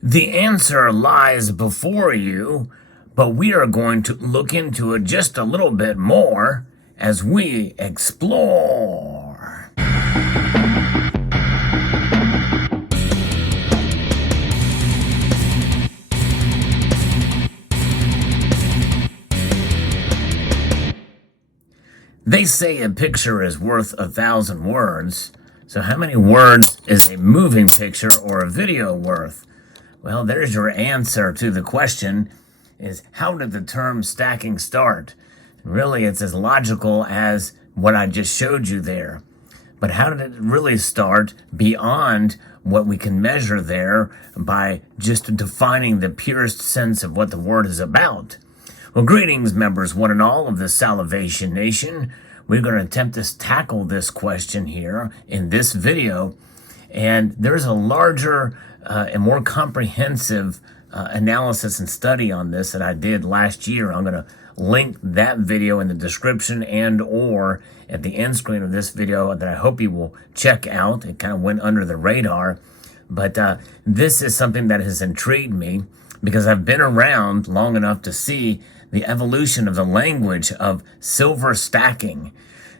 The answer lies before you, but we are going to look into it just a little bit more as we explore. They say a picture is worth 1,000 words. So how many words is a moving picture or a video worth? Well, there's your answer to the question, is how did the term stacking start? Really, it's as logical as what I just showed you there. But how did it really start beyond what we can measure there by just defining the purest sense of what the word is about? Well, greetings, members, one and all of the Salivation Nation. We're going to attempt to tackle this question here in this video. And there's a larger and more comprehensive analysis and study on this that I did last year. I'm going to link that video in the description and or at the end screen of this video that I hope you will check out. It kind of went under the radar. But this is something that has intrigued me because I've been around long enough to see the evolution of the language of silver stacking.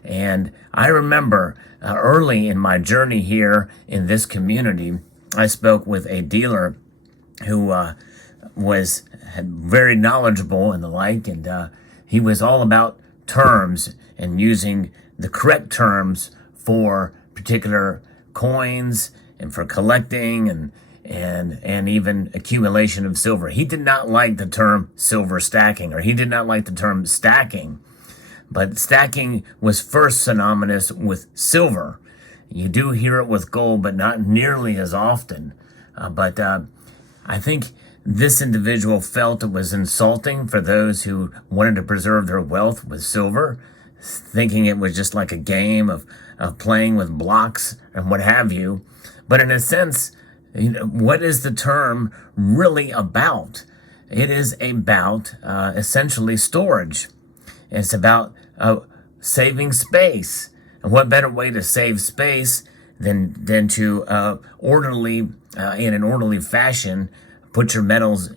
And I remember early in my journey here in this community, I spoke with a dealer who was very knowledgeable and the like, and he was all about terms and using the correct terms for particular coins and for collecting and even accumulation of silver. He did not like the term silver stacking, or he did not like the term stacking. But stacking was first synonymous with silver. You do hear it with gold, but not nearly as often. But I think this individual felt it was insulting for those who wanted to preserve their wealth with silver, thinking it was just like a game of playing with blocks and what have you. But in a sense, what is the term really about? It is about essentially storage. It's about saving space. And what better way to save space than to in an orderly fashion, put your metals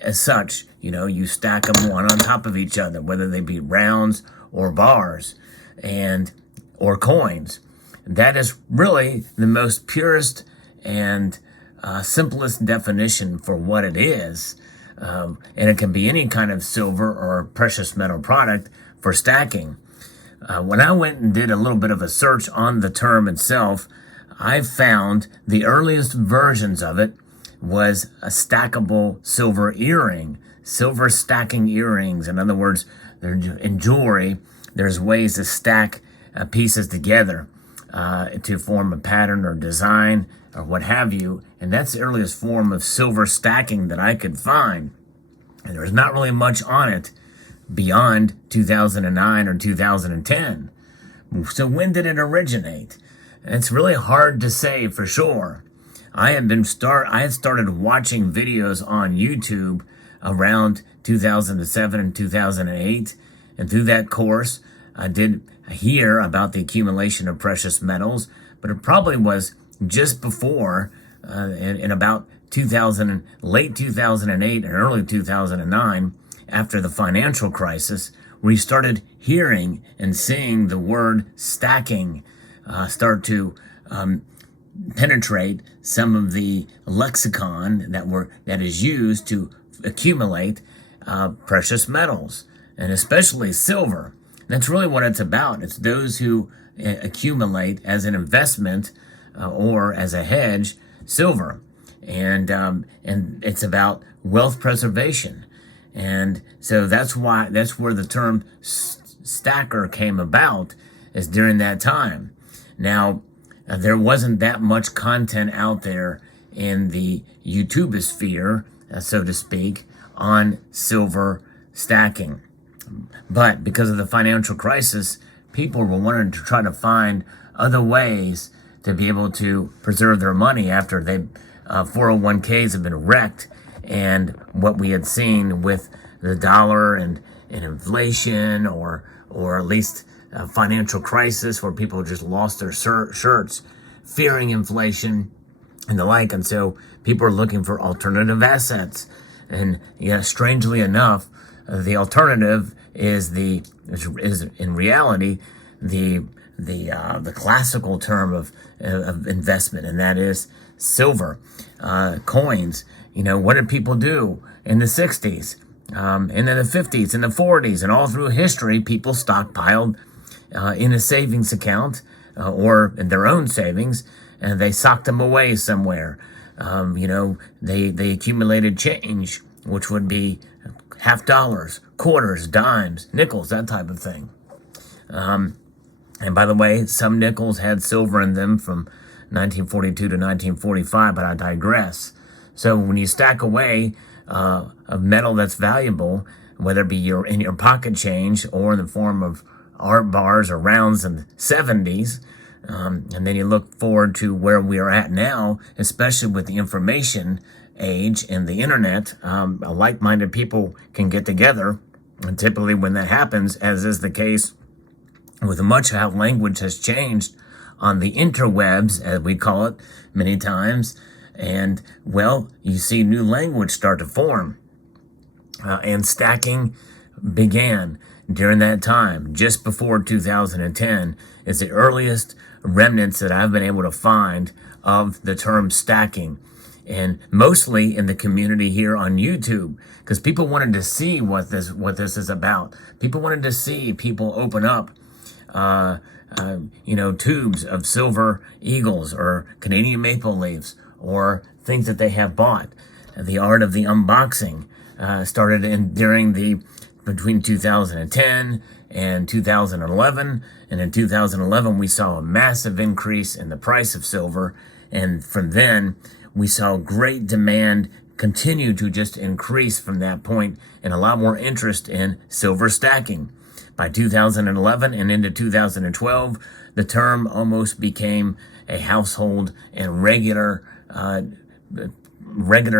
as such. You stack them one on top of each other, whether they be rounds or bars or coins. That is really the most purest and simplest definition for what it is. And it can be any kind of silver or precious metal product for stacking. When I went and did a little bit of a search on the term itself, I found the earliest versions of it was a stackable silver earring, silver stacking earrings. In other words, in jewelry, there's ways to stack pieces together to form a pattern or design or what have you. And that's the earliest form of silver stacking that I could find. And there's not really much on it beyond 2009 or 2010. So when did it originate? It's really hard to say for sure. I had started watching videos on YouTube around 2007 and 2008. And through that course, I did hear about the accumulation of precious metals, but it probably was just before, in about late 2008 and early 2009, after the financial crisis, we started hearing and seeing the word stacking start to penetrate some of the lexicon that is used to accumulate precious metals, and especially silver. That's really what it's about. It's those who accumulate as an investment or as a hedge silver, and it's about wealth preservation. And so that's where the term stacker came about, is during that time. Now, there wasn't that much content out there in the YouTubeosphere, so to speak, on silver stacking. But because of the financial crisis, people were wanting to try to find other ways to be able to preserve their money after 401ks have been wrecked, and what we had seen with the dollar and inflation, or at least a financial crisis where people just lost their shirts, fearing inflation. and the like. And so people are looking for alternative assets. And yeah, strangely enough, the alternative is in reality the classical term of investment, and that is silver coins. What did people do in the 60s, and in the 50s, and the 40s, and all through history? People stockpiled in a savings account or in their own savings, and they socked them away somewhere. They accumulated change, which would be half dollars, quarters, dimes, nickels, that type of thing. And by the way, some nickels had silver in them from 1942 to 1945, but I digress. So when you stack away a metal that's valuable, whether it be in your pocket change or in the form of art bars or rounds in the 70s, and then you look forward to where we are at now, especially with the information age and the internet, like-minded people can get together. And typically when that happens, as is the case with much how language has changed on the interwebs, as we call it many times, and well, you see new language start to form. And stacking began during that time, just before 2010, is the earliest remnants that I've been able to find of the term stacking, and mostly in the community here on YouTube, because people wanted to see what this is about. People wanted to see people open up, tubes of silver eagles or Canadian maple leaves or things that they have bought. The art of the unboxing started between 2010 and 2011. And in 2011, we saw a massive increase in the price of silver. And from then, we saw great demand continue to just increase from that point, and a lot more interest in silver stacking. By 2011 and into 2012, the term almost became a household and regular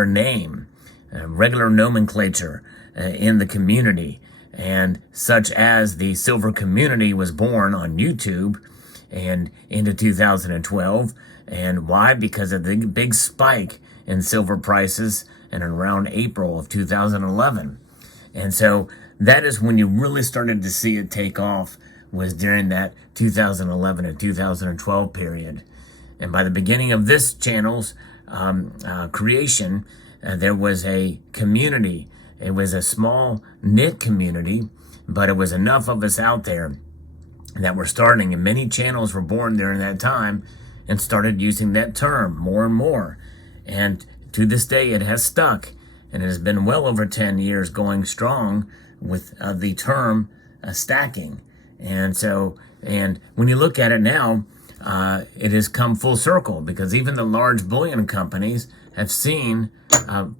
name, regular nomenclature in the community. And such as the silver community was born on YouTube and into 2012. And why? Because of the big spike in silver prices and around April of 2011. And so that is when you really started to see it take off, was during that 2011 and 2012 period. And by the beginning of this channel's creation, there was a community. It was a small knit community, but it was enough of us out there that were starting, and many channels were born during that time and started using that term more and more. And to this day, it has stuck, and it has been well over 10 years going strong with the term stacking. And when you look at it now, it has come full circle, because even the large bullion companies have seen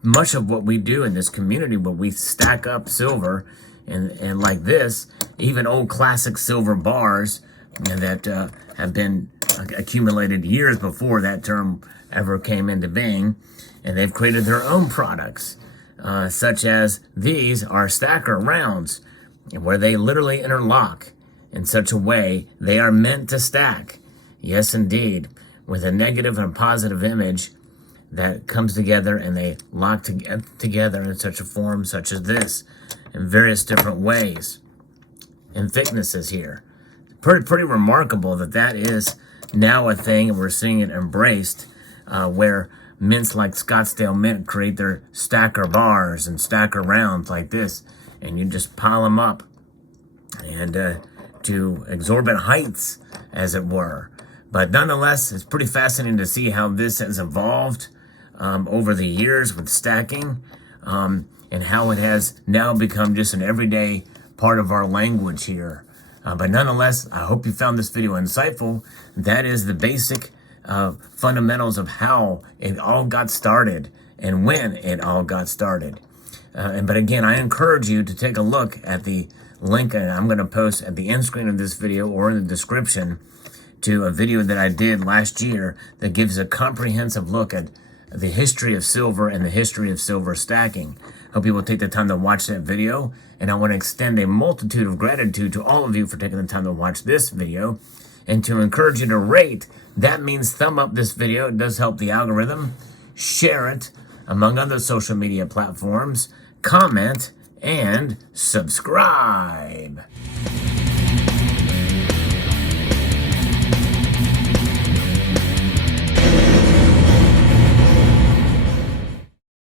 much of what we do in this community, where we stack up silver and like this, even old classic silver bars that have been accumulated years before that term ever came into being, and they've created their own products, such as these are stacker rounds, where they literally interlock in such a way they are meant to stack. Yes, indeed, with a negative and positive image that comes together, and they lock together in such a form such as this, in various different ways and thicknesses here. Pretty remarkable that is now a thing, and we're seeing it embraced, where mints like Scottsdale Mint create their stacker bars and stacker rounds like this, and you just pile them up and to exorbitant heights, as it were. But nonetheless, it's pretty fascinating to see how this has evolved over the years with stacking, and how it has now become just an everyday part of our language here. But nonetheless, I hope you found this video insightful. That is the basic fundamentals of how it all got started and when it all got started. But again, I encourage you to take a look at the link that I'm going to post at the end screen of this video or in the description to a video that I did last year that gives a comprehensive look at the history of silver and the history of silver stacking. Hope you will take the time to watch that video, and I want to extend a multitude of gratitude to all of you for taking the time to watch this video. And to encourage you to rate, that means thumb up this video. It does help the algorithm. Share it among other social media platforms. Comment and subscribe.